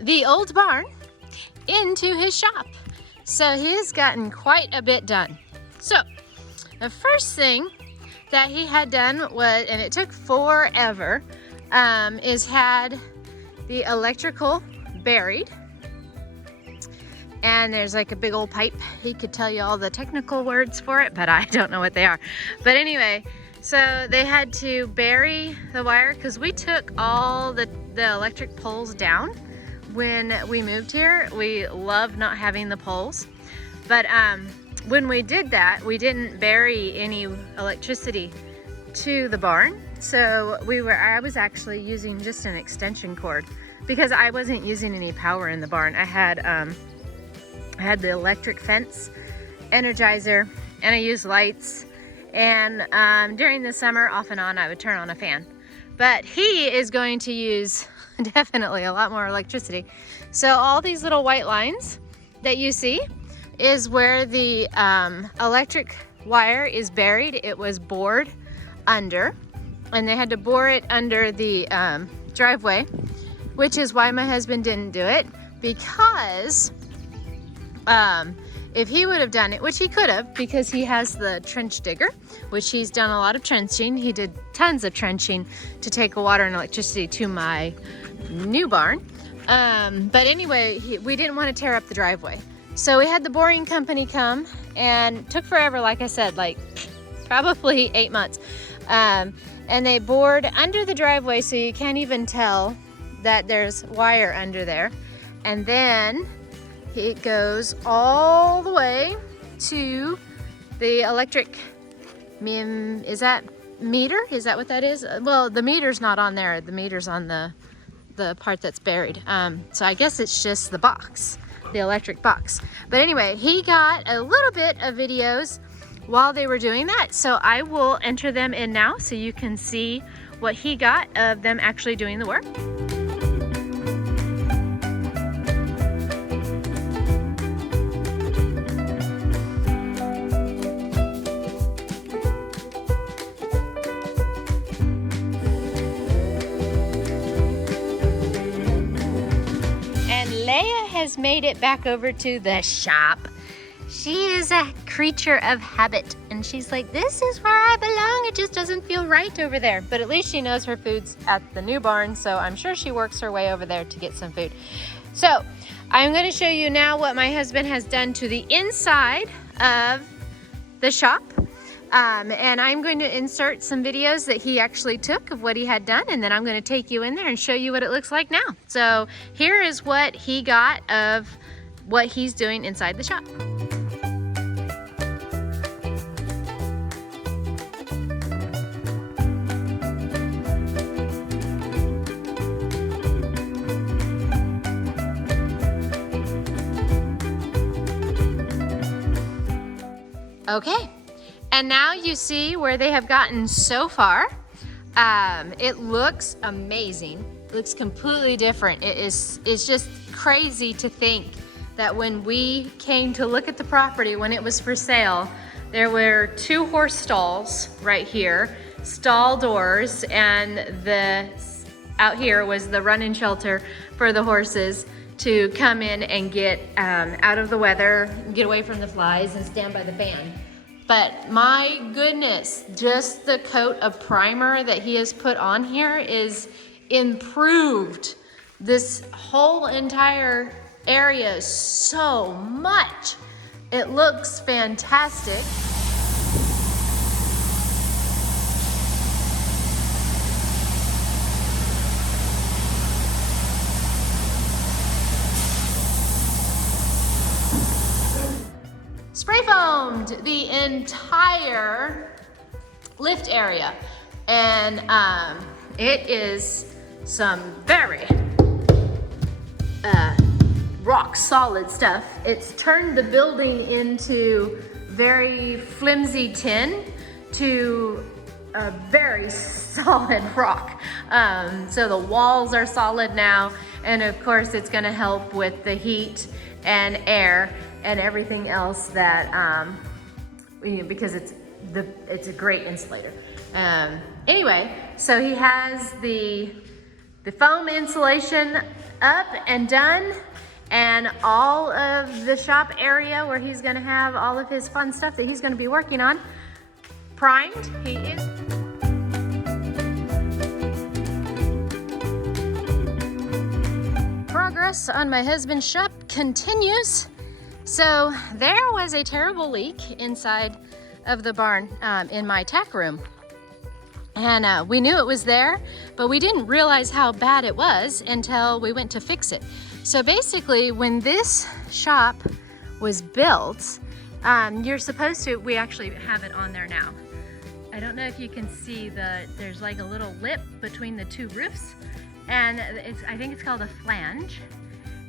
the old barn into his shop. So he's gotten quite a bit done. So the first thing that he had done was, and it took forever, is had the electrical buried. And there's like a big old pipe. He could tell you all the technical words for it, but I don't know what they are. But anyway, so they had to bury the wire because we took all the electric poles down when we moved here. We love not having the poles. But when we did that, we didn't bury any electricity to the barn. So I was actually using just an extension cord because I wasn't using any power in the barn. I had the electric fence, Energizer, and I used lights. And during the summer, off and on, I would turn on a fan. But he is going to use definitely a lot more electricity. So all these little white lines that you see is where the electric wire is buried. It was bored under, and they had to bore it under the driveway, which is why my husband didn't do it, because if he would have done it, which he could have because he has the trench digger, which he's done a lot of trenching. He did tons of trenching to take water and electricity to my new barn. But anyway, we didn't want to tear up the driveway. So we had the boring company come, and it took forever, like I said, like probably 8 months. And they bored under the driveway so you can't even tell that there's wire under there. And then it goes all the way to the electric, is that meter? Is that what that is? Well, the meter's not on there. The meter's on the part that's buried. So I guess it's just the box, the electric box. But anyway, he got a little bit of videos while they were doing that. So I will enter them in now so you can see what he got of them actually doing the work. Has made it back over to the shop. She is a creature of habit, and she's like, this is where I belong. It just doesn't feel right over there. But at least she knows her food's at the new barn, so I'm sure she works her way over there to get some food. So I'm going to show you now what my husband has done to the inside of the shop. And I'm going to insert some videos that he actually took of what he had done, and then I'm going to take you in there and show you what it looks like now. So here is what he got of what he's doing inside the shop. Okay. And now you see where they have gotten so far. It looks amazing. It looks completely different. It's just crazy to think that when we came to look at the property when it was for sale, there were 2 horse stalls right here, stall doors, and out here was the run-in shelter for the horses to come in and get out of the weather, get away from the flies, and stand by the fan. But my goodness, just the coat of primer that he has put on here is improved this whole entire area so much. It looks fantastic. Spray foamed the entire lift area, and it is some very rock solid stuff. It's turned the building into very flimsy tin to a very solid rock. So the walls are solid now, and of course it's going to help with the heat and air and everything else that because it's a great insulator. Anyway, so he has the foam insulation up and done, and all of the shop area where he's gonna have all of his fun stuff that he's gonna be working on primed. He is. Progress on my husband's shop continues. So there was a terrible leak inside of the barn in my tack room. And we knew it was there, but we didn't realize how bad it was until we went to fix it. So basically, when this shop was built, you're supposed to, we actually have it on there now. I don't know if you can see there's like a little lip between the two roofs, and I think it's called a flange.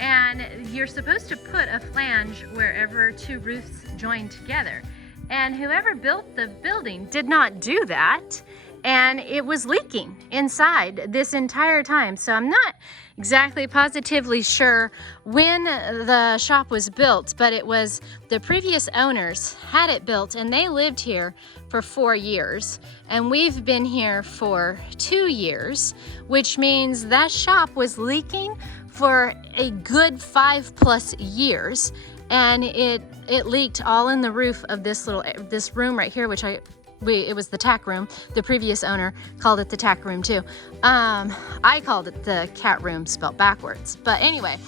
And you're supposed to put a flange wherever two roofs join together. And whoever built the building did not do that, and it was leaking inside this entire time. So I'm not exactly positively sure when the shop was built, but it was the previous owners had it built, and they lived here for 4 years, and we've been here for 2 years, which means that shop was leaking for a good 5+ years, and it leaked all in the roof of this room right here, which it was the tack room. The previous owner called it the tack room too. I called it the cat room, spelled backwards. But anyway,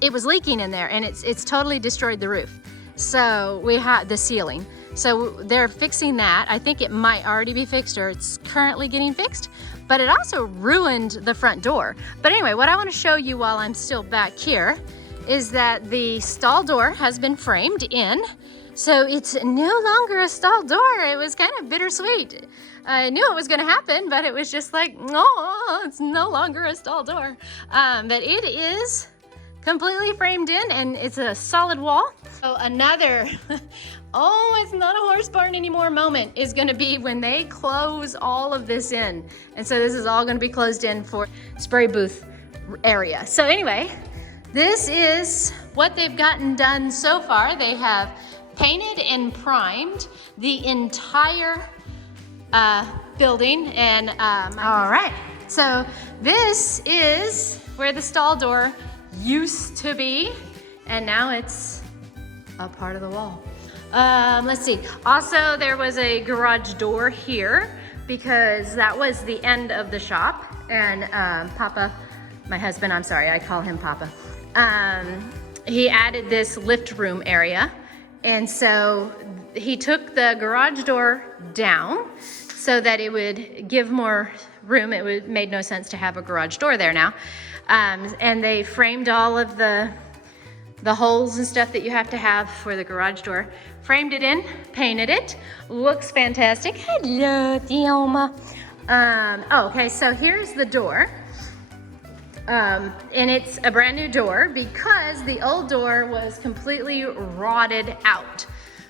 it was leaking in there, and it's totally destroyed the roof. So we had the ceiling. So they're fixing that. I think it might already be fixed, or it's currently getting fixed. But it also ruined the front door. But anyway, what I want to show you while I'm still back here is that the stall door has been framed in. So it's no longer a stall door. It was kind of bittersweet. I knew it was going to happen, but it was just like, oh, it's no longer a stall door. But it is completely framed in, and it's a solid wall. So another, oh, it's not a horse barn anymore moment is going to be when they close all of this in. And so this is all going to be closed in for spray booth area. So anyway, this is what they've gotten done so far. They have painted and primed the entire building. And all right, so this is where the stall door used to be, and now it's a part of the wall. Let's see. Also, there was a garage door here because that was the end of the shop. And Papa, my husband, I'm sorry, I call him Papa. He added this lift room area. And so he took the garage door down so that it would give more room. It made no sense to have a garage door there now. And they framed all of the holes and stuff that you have to have for the garage door. Framed it in, painted it. Looks fantastic. Hello, Dioma. Okay, so here's the door. And it's a brand new door because the old door was completely rotted out.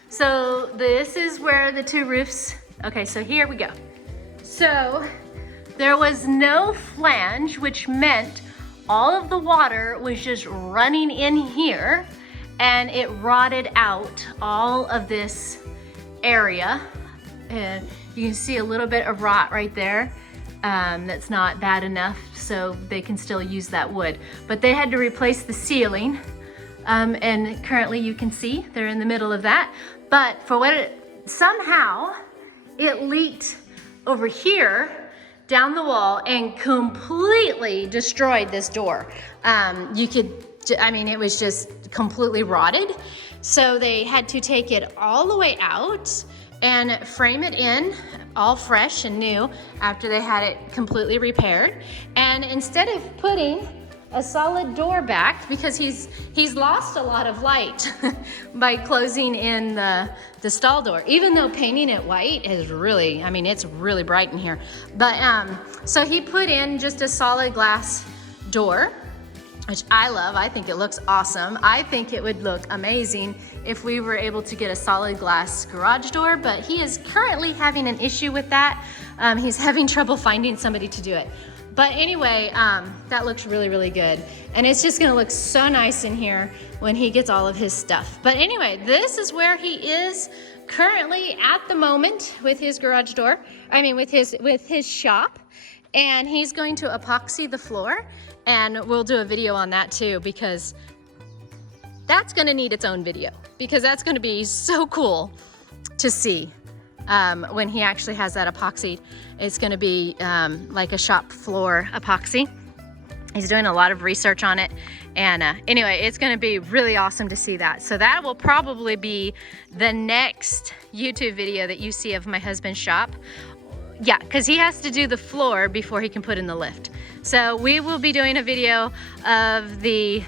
So this is where the two roofs, okay, so here we go. So there was no flange, which meant all of the water was just running in here, and it rotted out all of this area. And you can see a little bit of rot right there. That's not bad enough, so they can still use that wood. But they had to replace the ceiling, and currently you can see they're in the middle of that. But somehow it leaked over here down the wall and completely destroyed this door. It was just completely rotted. So they had to take it all the way out and frame it in all fresh and new after they had it completely repaired. And instead of putting a solid door back, because he's lost a lot of light by closing in the stall door, even though painting it white is really, it's really bright in here. But so he put in just a solid glass door, which I love. I think it looks awesome. I think it would look amazing if we were able to get a solid glass garage door, but he is currently having an issue with that. He's having trouble finding somebody to do it. But anyway, that looks really, really good. And it's just gonna look so nice in here when he gets all of his stuff. But anyway, this is where he is currently at the moment with his garage door. With his shop. And he's going to epoxy the floor, and we'll do a video on that too, because that's gonna need its own video, because that's gonna be so cool to see when he actually has that epoxied. It's gonna be like a shop floor epoxy. He's doing a lot of research on it, and anyway, it's gonna be really awesome to see that. So that will probably be the next YouTube video that you see of my husband's shop. Yeah, because he has to do the floor before he can put in the lift. So we will be doing a video of the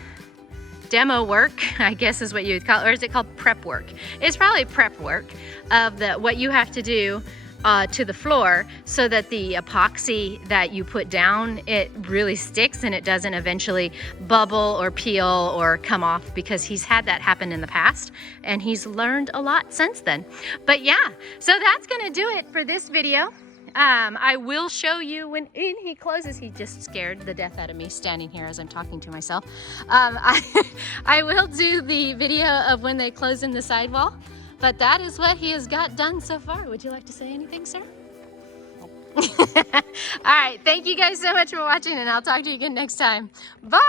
demo work, I guess is what you would call it, or is it called prep work? It's probably prep work of what you have to do to the floor, so that the epoxy that you put down, it really sticks and it doesn't eventually bubble or peel or come off, because he's had that happen in the past and he's learned a lot since then. But yeah, so that's gonna do it for this video. I will show you when he closes. He just scared the death out of me standing here as I'm talking to myself. I will do the video of when they close in the sidewall, but that is what he has got done so far. Would you like to say anything, sir? All right, thank you guys so much for watching, and I'll talk to you again next time. Bye!